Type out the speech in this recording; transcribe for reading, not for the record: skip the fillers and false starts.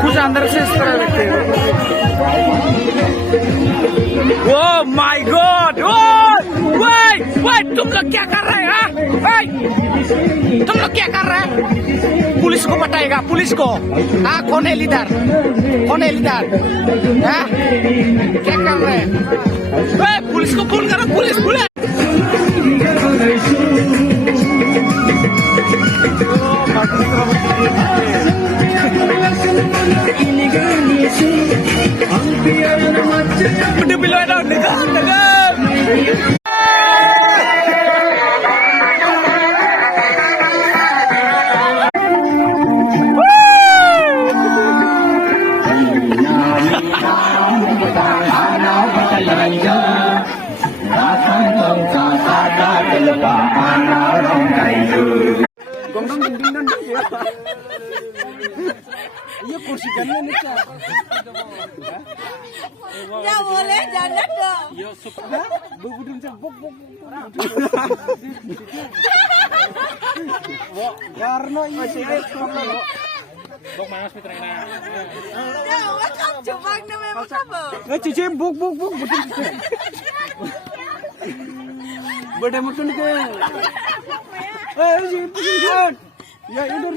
कुछ अंदर से इस तरह लगते हैं। Oh my God! वेट, तुम लोग क्या कर रहे हैं? तुम लोग क्या कर रहे हैं? पुलिस को बताएगा, पुलिस को। हाँ, कौन है लीडर? कौन है लीडर? हाँ, क्या कर रहे हैं? पुलिस को फोन करो, पुलिस। ये कुर्सी करने नीचे क्या बोले जानना तो ये सुपर बुगुडुन से बुक वो karena ini sih buk manas mitra na ya what come jubang na may makabo cici buk betul beda mutun ke ji ya udah